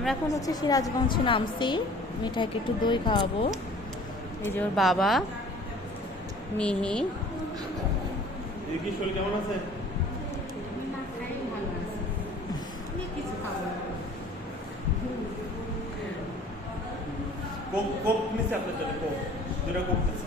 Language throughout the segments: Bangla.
আমরা এখন হচ্ছে সিরাজগঞ্জ নামছি, মিঠাইকে একটু দই খাওয়াবো। এই যে ওর বাবা মিহি। কেমন আছে? কোক নিছে আপনার জন্য, কোক দুটো কোক দিচ্ছে।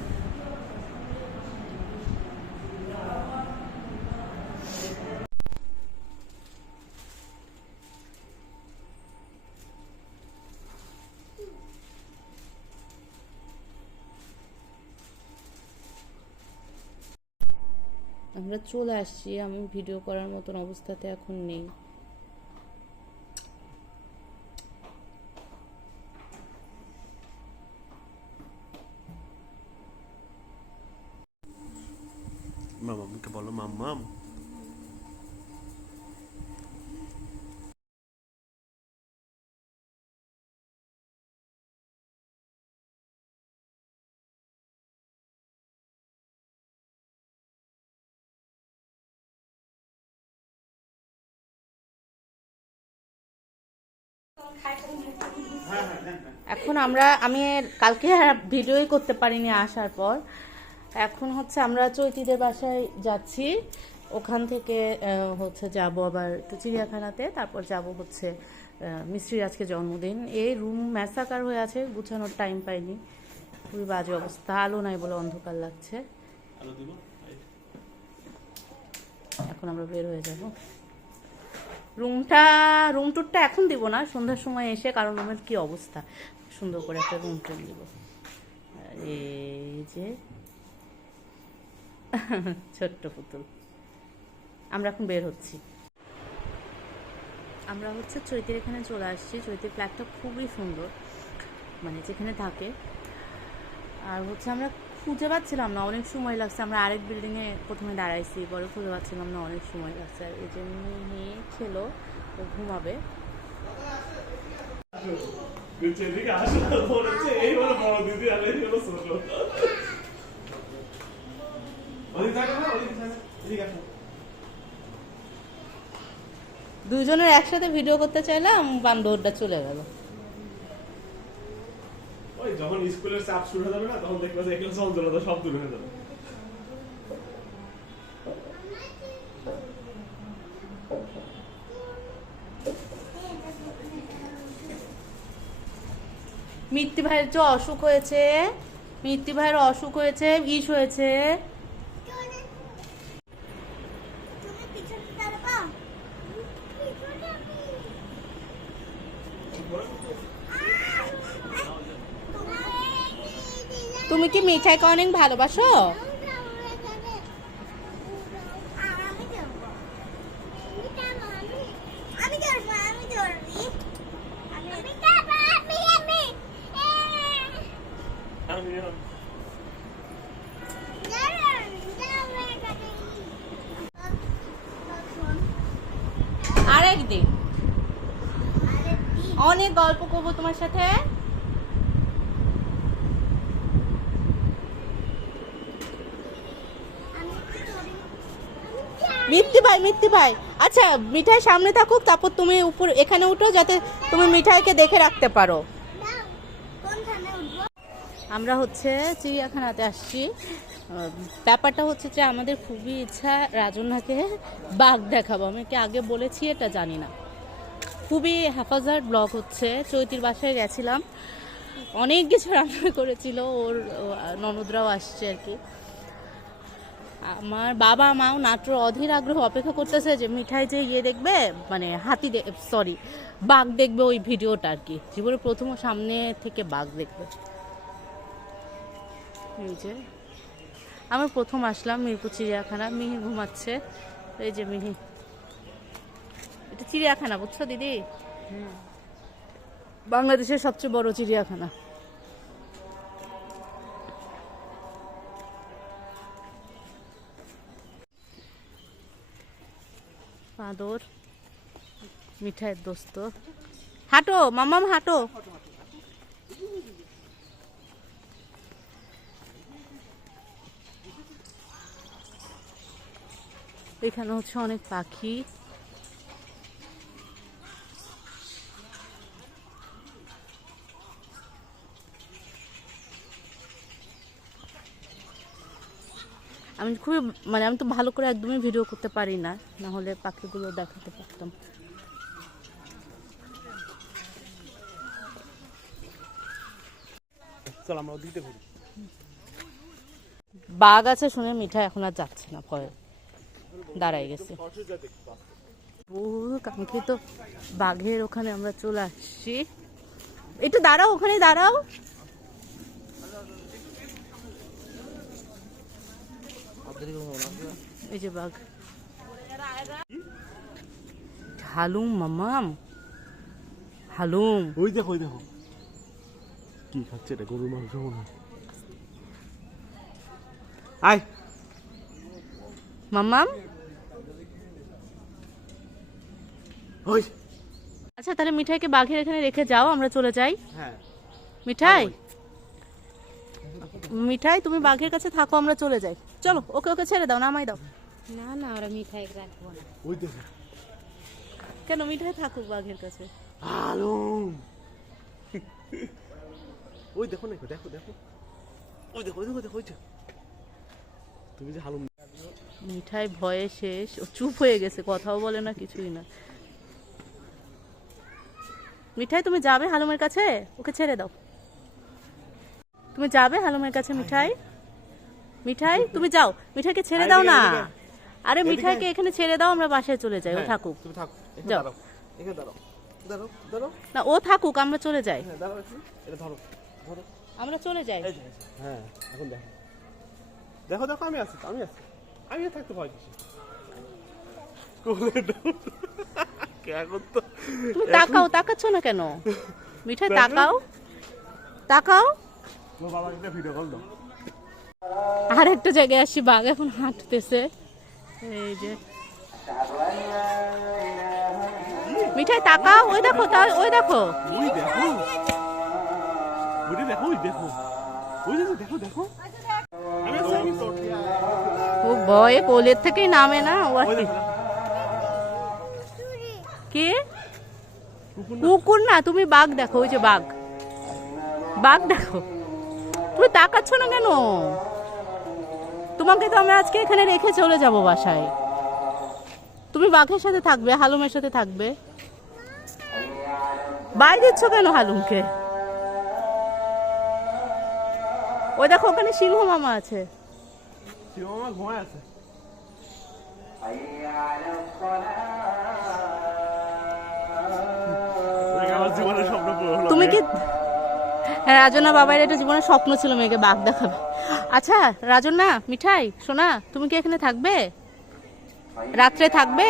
আমরা চলে আসছি, আমি ভিডিও করার মতন অবস্থাতে এখন নেই। মামাকে বলো মাম্মাম। এখন আমি কালকে ভিডিওই করতে পারিনি আসার পর। এখন হচ্ছে আমরা চৈতিদের বাসায় যাচ্ছি, ওখান থেকে হচ্ছে যাব আবার তো চিড়িয়াখানাতে, তারপর যাব হচ্ছে মিস্ত্রির আজকে জন্মদিন। এই রুম ম্যাসাকার হয়ে আছে, গুছানোর টাইম পাইনি, খুবই বাজে অবস্থা, আলো নাই বলে অন্ধকার লাগছে। এখন আমরা বের হয়ে যাব। রুম টুরটা এখন দিব না, সন্ধ্যার সময় এসে, কারণ রুমের কি অবস্থা, সুন্দর করে একটা রুম টুর দিব। এই যে ছোট্ট পুতুল। আমরা এখন বের হচ্ছি, আমরা হচ্ছে চৈতির এখানে চলে আসছি। চৈতির ফ্ল্যাটটা খুবই সুন্দর, মানে যেখানে থাকে। আর হচ্ছে আমরা খুঁজে পাচ্ছিলাম না, অনেক সময় লাগছে। আমরা আরেক বিল্ডিংয়ে প্রথমে দাঁড়াইছি, পরে খুঁজে পাচ্ছিলাম না, অনেক সময় লাগছে। আর এই যে মেয়ে ছিল, ও ঘুমাবে। দুইজনের একসাথে ভিডিও করতে চাইলাম, বান্ধবটা চলে গেল। ওই যখন স্কুলের চাপ শুরু হয়ে যাবে না, তখন দেখবে যে এগুলো চঞ্চলতা সব দূর হয়ে যাবে। মিত্তি ভাইয়ের যে অসুখ হয়েছে, মিত্তি ভাইয়ের অসুখ হয়েছে, ইস হয়েছে। তুমি কি মিঠাইকে অনেক ভালোবাসো? আরেকদিন অনেক গল্প করবো তোমার সাথে। মিত্তি ভাই, আচ্ছা মিঠাই সামনে থাকুক, তারপর তুমি উপর এখানে উঠো, যাতে তুমি মিঠাইকে দেখে রাখতে পারো। আমরা হচ্ছে চিড়িয়াখানাতে আসছি। ব্যাপারটা হচ্ছে যে আমাদের খুবই ইচ্ছা রাজন্যাকে বাঘ দেখাবো। আমি কি আগে বলেছি এটা জানি না। খুবই হেফাজত ব্লগ হচ্ছে। চৈতির বাসায় গেছিলাম, অনেক কিছু রান্না করেছিল, ওর ননদরাও আসছে আর কি। আমার বাবা মাও নাট্র অধীর আগ্রহ অপেক্ষা করতেছে যে মিঠাই যে দেখবে, মানে সরি বাঘ দেখবে, ওই ভিডিওটা আর কি। জীবনে প্রথম সামনে থেকে বাঘ দেখবে। এই যে আমি প্রথম আসলাম মিরপুর চিড়িয়াখানা, মিহি ঘুমাচ্ছে। এই যে মিহি, এটা চিড়িয়াখানা বুঝছো দিদি, বাংলাদেশের সবচেয়ে বড় চিড়িয়াখানা। বাঁদর মিঠাইয়ের দোস্ত। হাঁটো মামাম হাঁটো। এখানে হচ্ছে অনেক পাখি। আমি খুবই মানে আমি তো ভালো করে একদমই ভিডিও করতে পারি না, না হলে পাখিগুলো দেখাতে পারতাম। চল আমরা ওদিকে ঘুরি। বাঘ আছে শুনে মিঠা এখন আর যাচ্ছে না, ভয়ে দাঁড়াই গেছে। বহু কাঙ্ক্ষিত বাঘের ওখানে আমরা চলে আসছি। একটু দাঁড়াও, ওখানে দাঁড়াও। এই যে বাঘ, হালুম মামাম, হালুম। ওই দেখো কি খাচ্ছে এটা, গরুর মাংস মনে হয়। আয় মামাম। ওই আচ্ছা তাহলে মিঠাইকে বাঘের এখানে রেখে যাও, আমরা চলে যাই। হ্যাঁ মিঠাই, মিঠাই তুমি বাঘের কাছে থাকো, আমরা চলে যাই। চলো, ওকে ওকে ছেড়ে দাও, নামাই দাও। না না, ওরা মিঠাই রাখবো না। ওই দেখো কেন, মিঠাই থাকুক বাঘের কাছে। আলম। ওই দেখো না, দেখো দেখো ওই দেখো ওই দেখো দেখো ওই যে তুমি যে হালুম। মিঠাই ভয়ে শেষ, ও চুপ হয়ে গেছে, কথাও বলে না, কিছুই না। মিঠাই তুমি যাবে হালুমের কাছে, ওকে ছেড়ে দাও। তুমি যাবে হালুমের কাছে মিঠাই? মিঠাই তুমি যাও, মিঠাইকে ছেড়ে দাও না। আরে মিঠাইকে এখানে ছেড়ে দাও, আমরা বাসায় চলে যাই, ও থাকুক। তুমি থাকো, এখানে যাও। দাঁড়াও, এখানে দাঁড়াও, দাঁড়াও দাঁড়াও। না ও থাকুক, আমরা চলে যাই। হ্যাঁ দাঁড়াও একটু, এটা ধরো ধরো। আমরা চলে যাই। এই যে, হ্যাঁ এখন দেখো দেখো দেখো, আমি আছি আমি থাকতে ভয় কিসে? কোলে দাও। এখন তো তুমি তাকাও, তাকাচ্ছ না কেন? মিঠাই তাকাও, তাকাও। ও বাবা একটা ভিডিও কল দাও। আর একটা জায়গায় আসছি, বাঘ এখন হাঁটতেছে। এই যে মিঠাই তাকাও, ওই দেখো, ওই দেখো। ওই দেখো ওই দেখো ওই দেখো ওই দেখো দেখো দেখো। আমি আছি, আমি তো ও ভয়ে কোলের থেকেই নামে না। ও আর ওই কি- দেখো কে? কুকুর না, তুমি বাঘ দেখো, ওই যে বাঘ, বাঘ দেখো। তুমি তাকাচ্ছ না কেন? তোমাকে তো আমরা আজকে এখানে রেখে চলে যাব বাসায়। তুমি বাঘের সাথে থাকবে, হালুমের সাথে থাকবে। বাই দিচ্ছ কেন হালুমকে? ওই দেখো ওখানে সিংহ মামা আছে। শিবমা ঘুমায় আছে। আমার জীবনের স্বপ্ন পূরণ হলো। তুমি কি হ্যাঁ, রাজনা বাবার এটা জীবনের স্বপ্ন ছিল মেয়েকে বাঘ দেখাবে। আচ্ছা রাজনা, মিঠাই সোনা, তুমি কি এখানে থাকবে? রাত্রে থাকবে?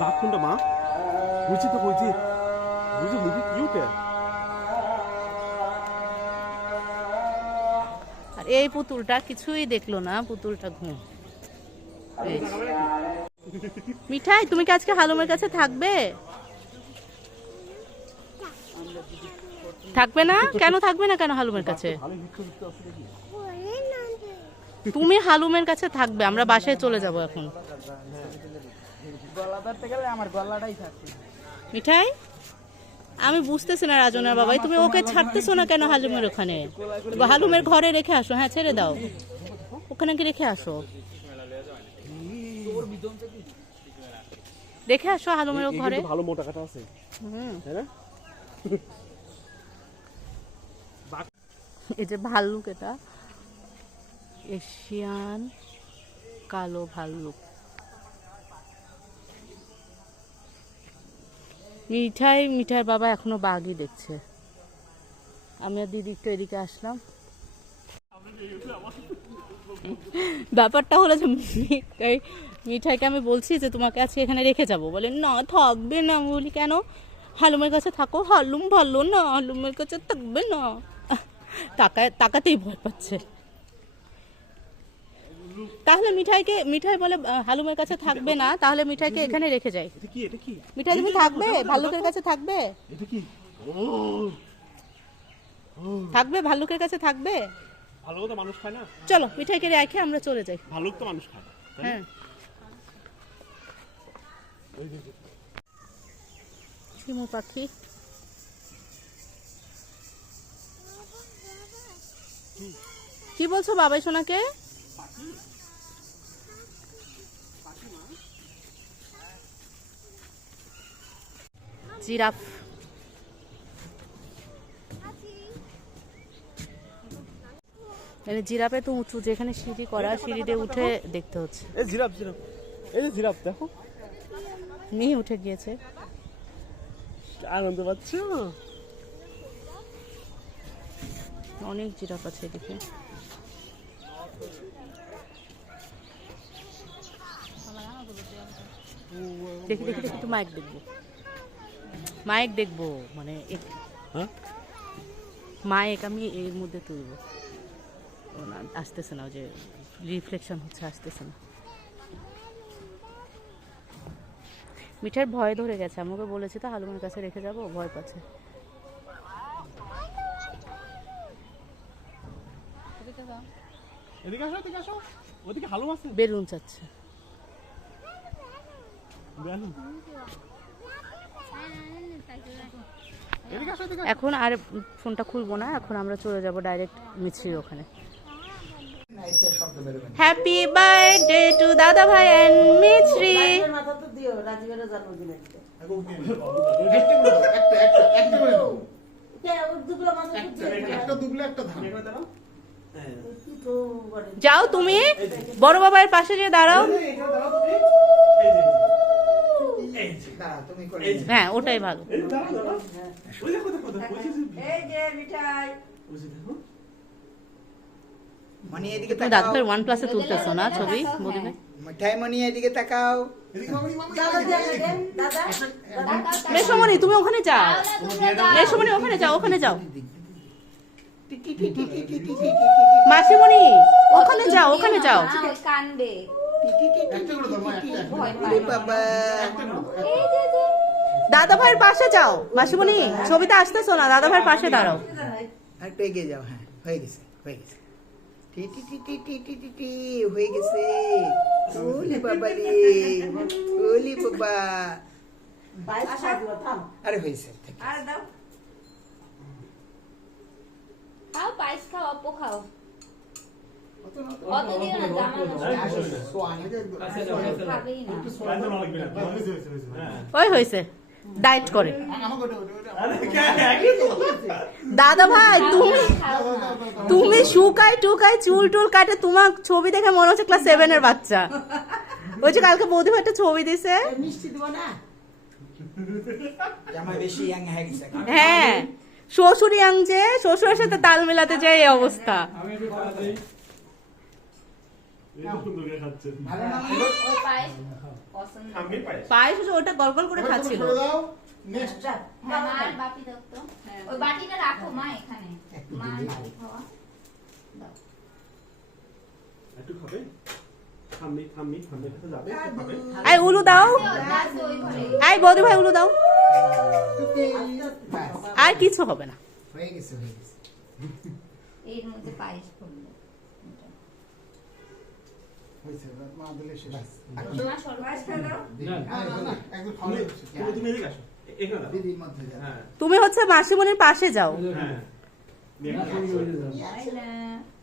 বাঘ কোনটা মা? বুঝছি তো বুঝছি বুঝছি মুভি কিউটে। আর এই পুতুলটা কিছুই দেখলো না, পুতুলটা ঘুম। এই। মিঠাই তুমি কি আজকে হালুমের কাছে থাকবে? থাকবে না কেন? থাকবে না কেন হালুমের কাছে? তুমি হালুমের কাছে থাকবে, আমরা বাসায় চলে যাব এখন। মিঠাই আমি বুঝতেছি না রাজনার বাবাই, তুমি ওকে ছাড়তেছো না কেন হালুমের ওখানে? হালুমের ঘরে রেখে আসো। হ্যাঁ ছেড়ে দাও, ওখানে কি রেখে আসো, রেখে আসো হালুমের ঘরে। ভালো মোটা কাটা আছে। হুম। তাই না? এই যে ভাল্লুক, এটা এশিয়ান কালো ভাল্লুক। মিঠাইয়ের বাবা এখনো বাঘই দেখছে। আমি আর দিদি একটু এদিকে আসলাম। ব্যাপারটা হলো যে মিঠাইকে আমি বলছি যে তোমাকে আজকে এখানে রেখে যাব, বলে না থাকবে না। আমি বলি কেন? হালুমের কাছে থাকো। হালুম ভালো না, হালুমের কাছে থাকবে না। তাকাতেই ভয় পাচ্ছে। তাহলে মিঠাই বলে হালুমের কাছে থাকবে না, তাহলে মিঠাইকে এখানে রেখে যাই। এটা কি এটা কি? মিঠাই তুমি থাকবে ভাল্লুকের কাছে? থাকবে? এটা কি? ও থাকবে ভাল্লুকের কাছে থাকবে? ভালো কথা মানুষ খায় না। চলো মিঠাইকে রেখে আমরা চলে যাই। ভালুক তো মানুষ খায় না। তাই না? হ্যাঁ ওই যে শিমু পাখি। কি বলছো বাবাই সোনাকে? জিরাফ। মানে জিরাফে তো উঁচু, যেখানে সিঁড়ি করা, সিঁড়িতে উঠে দেখতে হচ্ছে। এই জিরাফ জিরাফ, এই যে জিরাফ দেখো, মেয়ে উঠে গিয়েছে। আনন্দ পাচ্ছ? অনেক জিরাফ আছে এদিকে। দেখি দেখি দেখি, তো মাইক দেখবো, মাইক দেখবো, মানে হ্যাঁ মাইক আমি এর মধ্যে তুলবো। ও না, আসতেছে না, ওই যে রিফ্লেকশন হচ্ছে, আসতেছে না। মিঠার ভয় ধরে গেছে, আমাকে বলেছে তো হালুমের কাছে রেখে যাবো, ভয় পাচ্ছে। এদিকে আসো, এদিকে আসো, ওদিকে হালুম আছে। বেলুন চাচ্ছে। বেলুন। এদিকে আসো, এদিকে আসো। এখন আর ফোনটা খুলবো না, এখন আমরা চলে যাব ডাইরেক্ট মিছরির ওখানে। হ্যাপি বার্থডে টু দাদা ভাই এন্ড মিছরি। যাও তুমি বড় বাবার পাশে যে দাঁড়াও। হ্যাঁ, ওটাই ভালো। মনি এদিকে তুমি দাদা ভাই OnePlus এ তুলতেছো না ছবি? বলি ভাই মিঠাই মনি এদিকে তাকাও। মেসমণি তুমি ওখানে যাও, মেসমণি ওখানে যাও, ওখানে যাও। মাসিমণি ওখানে যাও, ওখানে যাও। কানবে বাবা দাদা ভাইয়ের পাশে যাও। মাসিমণি ছবিতে আসতেছো না, দাদা ভাইয়ের পাশে দাঁড়াও। আর একটু এগিয়ে যাও। হ্যাঁ, হয়ে গেছে, হয়ে গেছে। টি টি টি টি টি টি টি টি হয়ে গেছে। ওলি বাবা রে, ওলি বাবা। আরে হয়েছে। খাও, পায়েস খাও, অপ্প খাও। অত দিও না, খাবেই না। ওই হয়েছে, ডায়েট করে। দাদা ভাই তুমি শুকাই টুকাই চুল টুল কাটে, তোমার ছবি দেখে মনে হচ্ছে ক্লাস 7 এর বাচ্চা। ওই যে কালকে বৌদি ভাই একটা ছবি দিছে। জামাই বেশি ইয়াং হয়ে গেছে। হ্যাঁ, শ্বশুর ইয়াং, যে শ্বশুরের সাথে তাল মেলাতে যায় এই অবস্থা। ভালো না? ওই পায়েস পছন্দ। পায়েস হচ্ছে ওটা গলগল করে খাচ্ছিল। মার বাপি দাও তো। ওই বাটিটা রাখো মা এখানে। মার বাটি খাওয়া দাও। একটু খাবে? থাম্মি থাম্মি থাম্মি কাছে যাবে, একটু খাবে? আই উলু দাও, দাও ওই ঘরে। আই বৌদি ভাই উলু দাও। ব্যাস, আর কিছু হবে না। হয়ে গেছে, হয়ে গেছে। এর মধ্যে পায়েস করবো। মা সরপায়েস খাও দাও। তুমি এদিকে আসো, এখানে দাও। দিদির মধ্যে যাও। হ্যাঁ তুমি হচ্ছে মাসিমণির পাশে যাও। হ্যাঁ।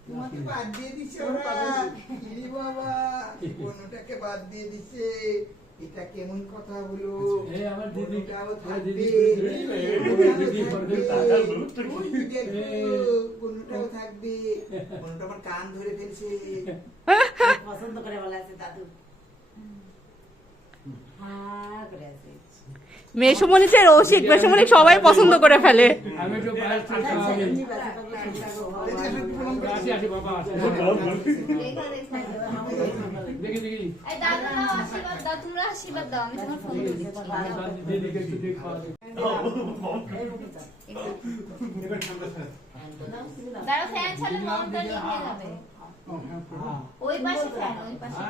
তোমাকে বাদ দিয়ে দিছে ওরা। ইরি বাবা, কোনটাকে বাদ দিয়ে দিছে? এটা কেমন কথা হলো? কোনটাও থাকবে, কোনটাও থাকবে। কোনটা আমার কান ধরে ফেলছে। পছন্দ করে বলা আছে দাদু। হ্যাঁ করে আছে। মেসমণি যে রসিক, মেসমণি সবাই পছন্দ করে ফেলে। আমি তো পায়েস খাওয়াবি। আসি বাবা আসি। দেখি দেখি। এই দাদু নাও আশীর্বাদ দাও, তোমরা আশীর্বাদ দাও, আমি তোমার ফোন দিচ্ছি। দিদিকে একটু দিয়ে খাওয়া দে। দাঁড়াও, ফ্যান চালু, মমতা নিয়ে যাবে। ওই পাশে ফ্যান, ওই পাশে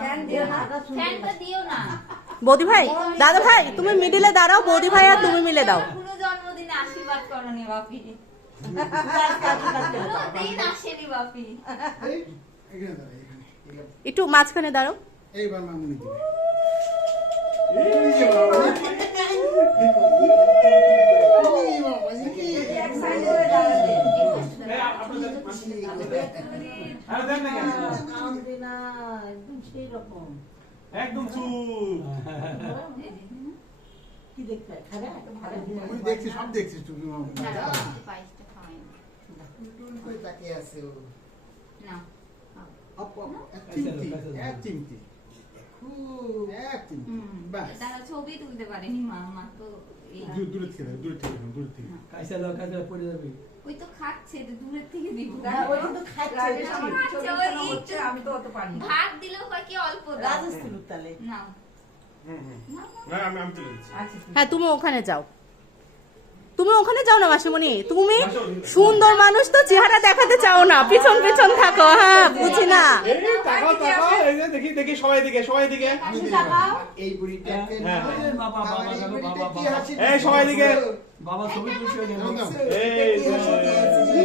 ফ্যান দিও না, ফ্যানটা দিও না। বৌদি ভাই, দাদা ভাই তুমি মিডিলে দাঁড়াও, বৌদি ভাই আর তুমি মিলে দাও। কোনো জন্মদিনে আশীর্বাদ করনি বাপি। দিন আসেনি বাপি। একটু মাঝখানে দাঁড়াও। এইবার মামুনি দিবে। একদম চুপ। কি দেখতে খাবে ভালো তুই দেখছিস, সব দেখছিস তুমি মামা। না, পায়েসটা খাওয়াই না। টুন করে তাকিয়ে আছে ও। না। অপ, এক চিমটি, এক চিমটি। খুব, এক চিমটি। ব্যাস। তারা ছবি তুলতে পারেনি মা তো এই- দূরে থেকে দাও, দূরে থেকে দাও, দূরে থেকে। কাইসা পড়ে যাবে ওই তো খাচ্ছে তো দূরের থেকে দিব ওই কিন্তু খাচ্ছে খাচ্ছে, ওই একটু আমি তো অত পারি না ভাত দিলেও কয় কি অল্প দাও। রাজস্থান তালে না না আমি তুলে দিচ্ছি। হ্যাঁ তুমি ওখানে যাও, তুমি ওখানে যাও না মাসিমণি, তুমি সুন্দর মানুষ তো চেহারা দেখাতে চাও না, পিছন পিছন থাকো। হ্যাঁ বুঝি না। এই তাকাও তাকাও, এই যে দেখি দেখি সবাই দিকে সবাই দিকে। আমি দিলাম। এই বুড়িটাকে হ্যাঁ, নাও। হ্যাঁ। বাবা, বাবা, আমার এই বাবা, বুড়িটা বাবা, কি বাবা। হাসি এই সবাই দিকে। বাবা ছবি তুলছে ওই জন্য। এই কি হাসি দিয়েছে।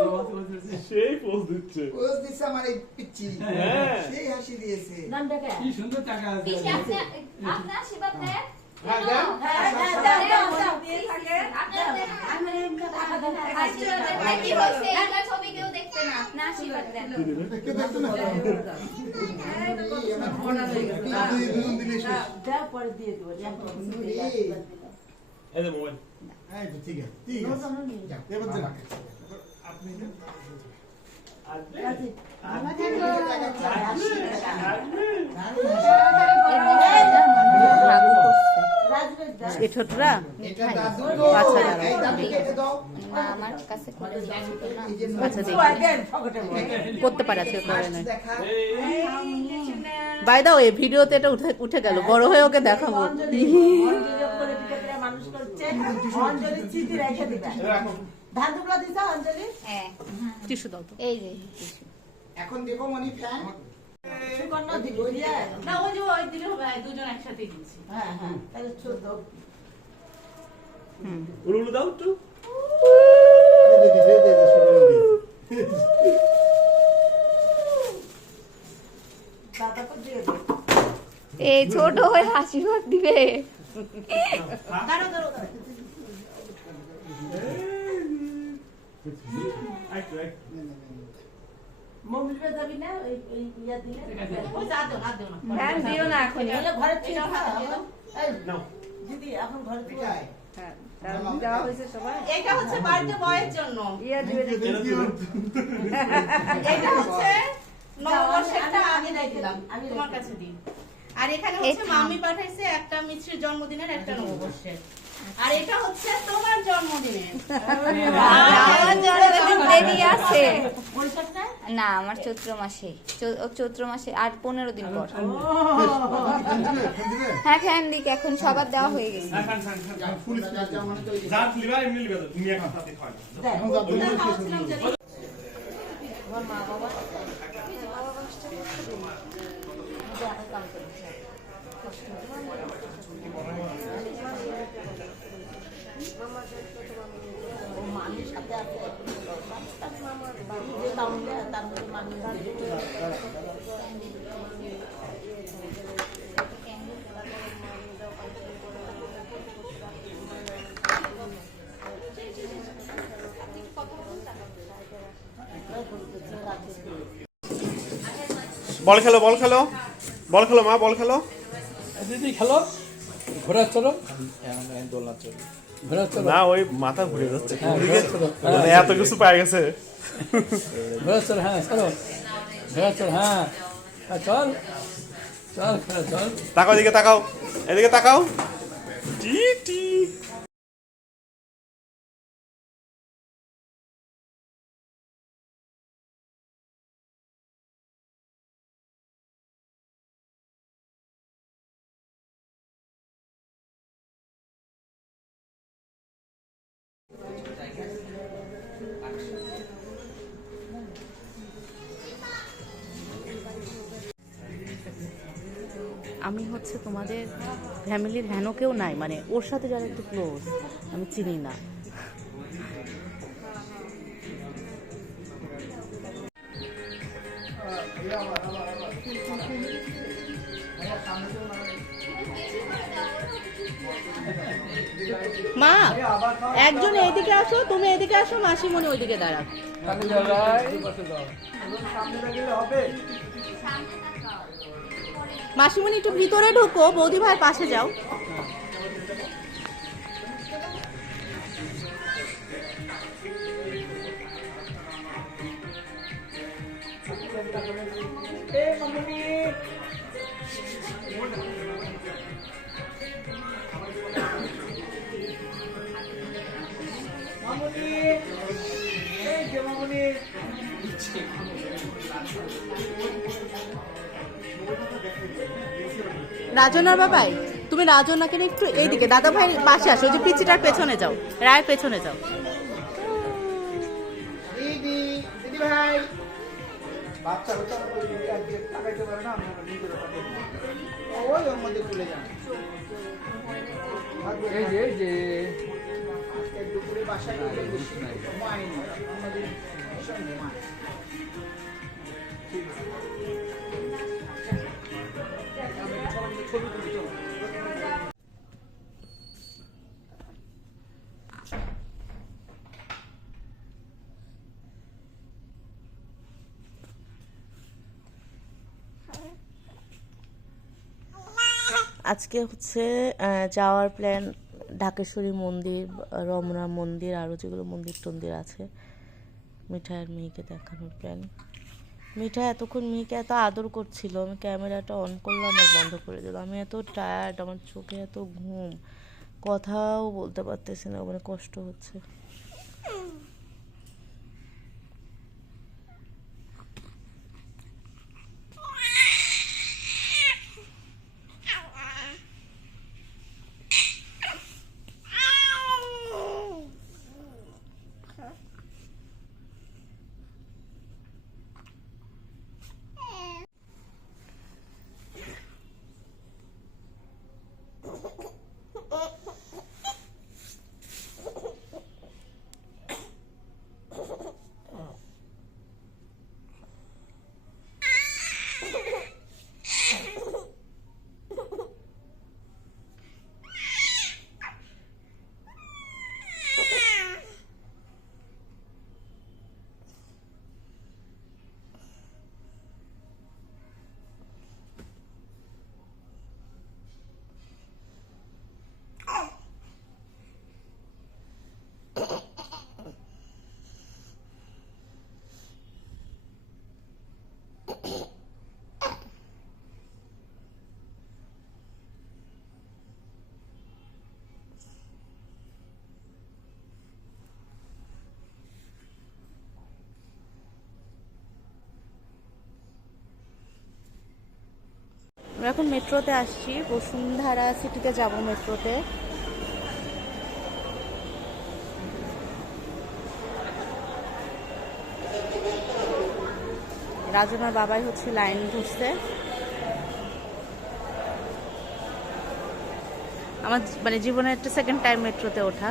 বাবা ছবি তুলছে। সেই পোজ দিচ্ছে। পোজ দিছে আমার এই পিচ্চি। হ্যাঁ। সেই হাসি দিয়েছে। নাম দেখে কি সুন্দর টাকা আছে। পিছে আপনার আশীর্বাদ দেন। হ্যাঁ, দেন। আশীর্বাদ দেন। কি হচ্ছে? এগুলা ছবি কেউ দেখবে না। আপনার আশীর্বাদ দেন। কেউ দেখতো না? এই আমার ফোন আছে। দুই দিলে শেষ। দেওয়া পরে দিয়ে দেবো এই যে মোবাইল। এই তো ঠিক আছে, ঠিক আছে। যাও, এবার যাও। আপনি যান। রাগু করছে রাজবেশ দাও এই ছোটরা। এটা দাদু আচ্ছা, গো। দাদু। এই দাদু কেটে দাও। মা আমার কাছে করে দিয়েছিল না। এই যে আচ্ছা দেখি দেন ফকটে করতে পারে আজকে করে নয়। দেখা। বাই দাও এই ভিডিওতে এটা উঠে গেল, বড় হয়ে ওকে দেখাবো। অঞ্জলি করে পিঠে করে মানুষ করছে অঞ্জলি চিঠি রেখে দিবা রাখো। ধান দুবলা দিছা অঞ্জলি হ্যাঁ টিস্যু দাও তো। এই যে এখন দেখো মনি ফ্যান। সুকন্যা দিব দিয়ে না ওই যে ওই দিলে হবে, দুজন একসাথে দিচ্ছি। হ্যাঁ হ্যাঁ তাহলে ছোট উলু দাও একটু। দাদা তো দিয়ে দে এই ছোট হয়ে আশীর্বাদ দিবে। দাঁড়াও দাঁড়াও দাঁড়াও। মমিলবে যাবি না ওই ওই ইয়া দিলে ওই যা দাও, হাত দাও না। ধ্যান দিও না এখন। বলে ঘরে ঠিক এটাও হাতে দিয়ে দাও। এই নাও। দিদি এখন ঘরে ঠিক এটাই। দেওয়া হয়েছে সবাই। এটা হচ্ছে বার্থডে বয়ের জন্য, ইয়া দিবে দেখি। এটা হচ্ছে নববর্ষেরটা আমি আগে রেখে দিলাম, দিই, আমি তোমার রেখে কাছে দিই। আর এখানে এই হচ্ছে থাম। মামি পাঠাইছে একটা মিত্রির জন্মদিনের, একটা নববর্ষের। আর এটা হচ্ছে তোমার জন্মদিনের। আমার জন্মদিন দেরি আছে। পরিষ্কারটা না আমার চৈত্র মাসে, চৈত্র মাসে আর 15 দিন পর। হ্যাঁ ফ্যান দিক এখন সবার দেওয়া হয়ে গেছে। ফুল যা মানে তো যা লিবা এমনি লিবা তো, তুমি এখন সাথে খাও। দেখ খাওয়াচ্ছিলাম যে আমার মা বাবা কাম করেছে ও মামির সাথে আছে যে টাউনে তার মধ্যে মামি বল খেলো বল খেলো বল খেলো মা বল খেলো। দিদি খেলো, ঘোরা চলো, ঘোরা চলো, না ওই মাথা ঘুরে যাচ্ছে হ্যাঁ, ঘোরা চলো, মানে এত কিছু পেয়ে গেছে। ঘোরা চলো, হ্যাঁ চলো, ঘোরা চলো, হ্যাঁ হ্যাঁ, চল চল ঘোরা চল। তাকাও এদিকে তাকাও, এদিকে তাকাও। টি টি আমি হচ্ছে তোমাদের ফ্যামিলির হেন কেউ নাই, মানে ওর সাথে যারা একটু ক্লোজ আমি চিনি না। মা একজন এইদিকে আসো, তুমি এদিকে আসো, মাসিমণি ওইদিকে দাঁড়া। মাসিমণি একটু ভিতরে ঢুকো, বৌদি ভাইয়ের পাশে যাও। মামুনি, এই যে মামুনি। রাজনার বাবাই, তুমি রাজনাকে নিয়ে একটু এইদিকে দাদা ভাইয়ের পাশে আসো, ওই যে পিচিটার পেছনে যাও, রায়ের পেছনে যাও। দিদি, দিদি ভাই। বাচ্চা বাচ্চা করে দিদি আর দিয়ে তাকাইতে পারে না, আমরা নিজেরা তাকাই দিই। ওই ওর মধ্যে তুলে যান। এই যে এই যে আজকে দুপুরে বাসায় গেলে বেশি ঘুমাই না। আমাদের ভীষণ ঘুমায়। ছবি তুলি চলো। আজকে হচ্ছে যাওয়ার প্ল্যান ঢাকেশ্বরী মন্দির, রমনা মন্দির, আরও যেগুলো মন্দির টন্দির আছে। মিঠাইয়ের মেয়েকে দেখানোর প্ল্যান। মিঠাই এতক্ষণ মেয়েকে এত আদর করছিল, আমি ক্যামেরাটা অন করলাম আর বন্ধ করে দিলাম। আমি এত টায়ার্ড, আমার চোখে এত ঘুম, কথাও বলতে পারতেছি না, মানে কষ্ট হচ্ছে। আমরা এখন মেট্রোতে আসছি, বসুন্ধরা সিটিতে যাব মেট্রোতে। রাজনার বাবাই হচ্ছে লাইন ধরছে। আমার মানে জীবনে একটা সেকেন্ড টাইম মেট্রোতে ওঠা।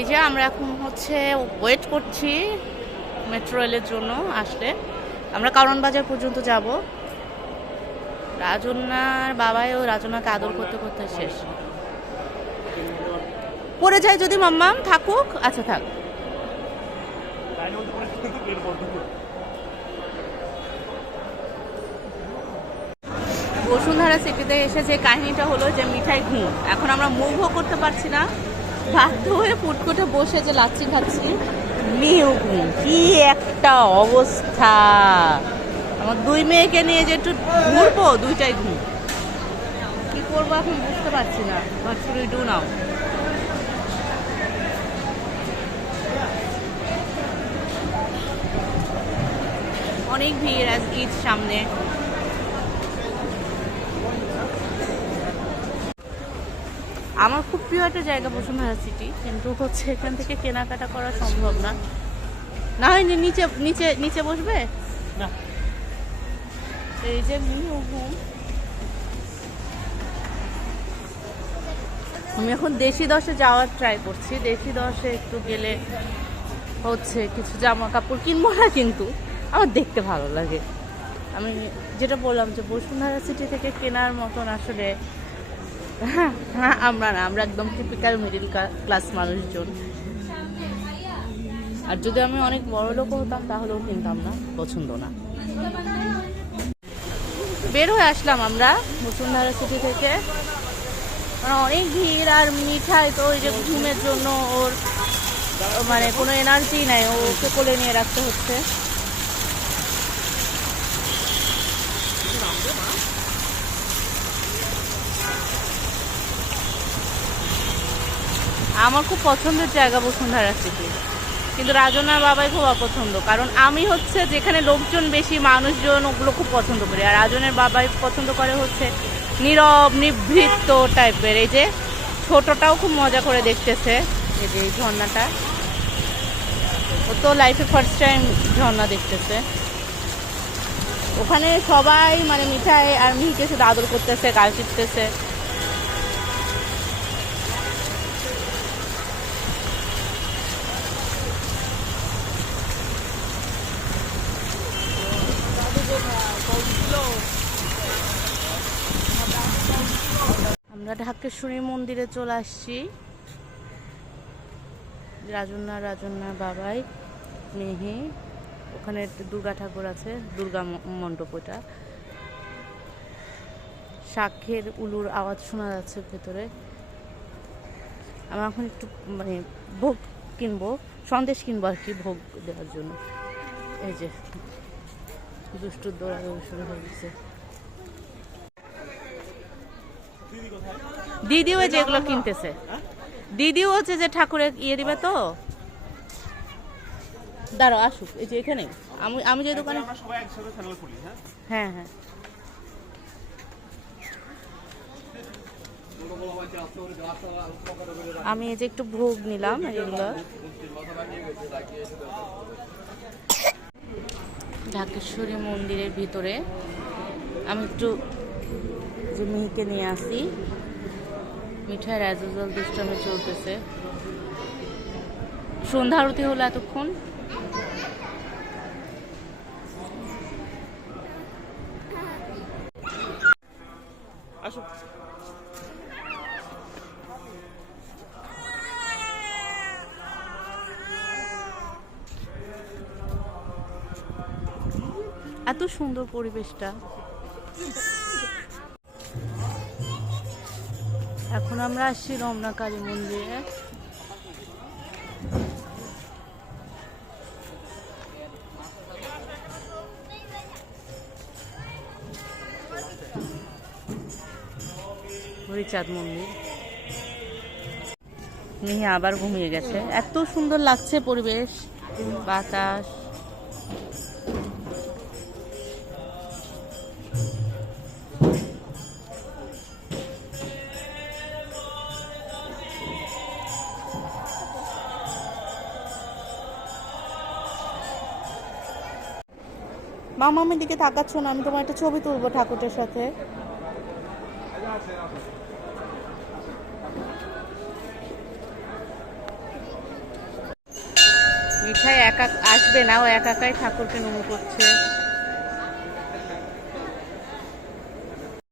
এই যে আমরা এখন হচ্ছে ওয়েট করছি মেট্রো রেলের জন্য আসলে। আমরা কারণ বাজার পর্যন্ত যাব। রাজনার বাবাও রাজনাকে আদর করতে করতে শেষ। পড়ে যায় যদি মাম্মাম, থাকুক, আচ্ছা থাক। বসুন্ধরা সিটিতে এসে যে কাহিনীটা হলো যে মিঠাই ঘুম, এখন আমরা মুভও করতে পারছি না, বাধ্য হয়ে ফুটকোটে বসে যে লাচ্ছি খাচ্ছি, মেয়েও ঘুম। কি একটা অবস্থা! আমার দুই মেয়েকে নিয়ে যে একটু ঘুরবো, দুইটাই ঘুম। কি করবো এখন বুঝতে পারছি না। What should we do now? অনেক ভিড়, আজ ঈদ সামনে। আমার খুব প্রিয় একটা জায়গা বসুন্ধরা সিটি, কিন্তু হচ্ছে এখান থেকে কেনাকাটা করা সম্ভব না। না হয় নিচে নিচে নিচে বসবে না। এই যে আমি এখন দেশি দশে যাওয়ার ট্রাই করছি। দেশি দশে একটু গেলে হচ্ছে কিছু জামা কাপড় কিনবো না, কিন্তু আমার দেখতে ভালো লাগে। আমি যেটা বললাম যে বসুন্ধরা সিটি থেকে কেনার মতন আসলে আমরা না, আমরা একদম টিপিক্যাল মিডিল ক্লাস মানুষজন। আর যদি আমি অনেক বড় লোক হতাম তাহলেও কিনতাম না, পছন্দ না। বের হয়ে আসলাম আমরা বসুন্ধরা সিটি থেকে। অনেক ভিড়, আর মিঠাই তো ওই যে ঘুমের জন্য ওর মানে কোনো এনার্জি নাই, ওকে কোলে নিয়ে রাখতে হচ্ছে। আমার খুব পছন্দের জায়গা বসুন্ধরা সিটি, কিন্তু রাজনার বাবাই খুব অপছন্দ, কারণ আমি হচ্ছে যেখানে লোকজন বেশি, মানুষজন, ওগুলো খুব পছন্দ করি। আর রাজনের বাবাই পছন্দ করে হচ্ছে নীরব নিভৃত টাইপের। এই যে ছোটটাও খুব মজা করে দেখতেছে, এই যে এই ঝর্ণাটা, ও তো লাইফে ফার্স্ট টাইম ঝর্ণা দেখতেছে। ওখানে সবাই মানে মিঠাই আর মিহিকে শুধু আদর করতেছে, গাল চিপতেছে। আমরা ঢাকেশ্বরী মন্দিরে চলে আসছি। রাজন্যার বাবাই, মেহি, ওখানে একটা দুর্গা ঠাকুর আছে, দুর্গা মণ্ডপ। ওটা শাঁখের উলুর আওয়াজ শোনা যাচ্ছে ভেতরে। আমরা এখন একটু মানে ভোগ কিনবো, সন্দেশ কিনবো আর কি, ভোগ দেওয়ার জন্য। এই যে দুষ্টুর দৌড়াদৌড়ি শুরু হয়ে গেছে। দিদিও যেগুলো কিনতেছে, দিদিও হচ্ছে যে ঠাকুরের ইয়ে দিবে তো। দাঁড়াও আসুক, এই যে এখানে আমি যে দোকানে, আমরা সবাই একসাথে চ্যানেল খুলি। হ্যাঁ হ্যাঁ, আমি এই যে একটু ভোগ নিলাম এগুলো। ঢাকেশ্বরী মন্দিরের ভিতরে আমি একটু যে মিহিকে নিয়ে আসি। মিঠাই অ্যাজ ইউজুয়াল দুষ্টামি চলতেছে। সন্ধ্যা আরতি হলো এতক্ষণ। আসো। এত সুন্দর পরিবেশটা। এখন আমরা আসছি রমনা কালী মন্দিরে। হরিচাঁদ মন্দির। মিহি আবার ঘুমিয়ে গেছে। এত সুন্দর লাগছে পরিবেশ, বাতাস। মামামের দিকে তাকাচ্ছ না, আমি তোমার একটা ছবি তুলবো ঠাকুরের সাথে। মিঠাই একা আসবে না, ও একাই ঠাকুরকে নমো করছে।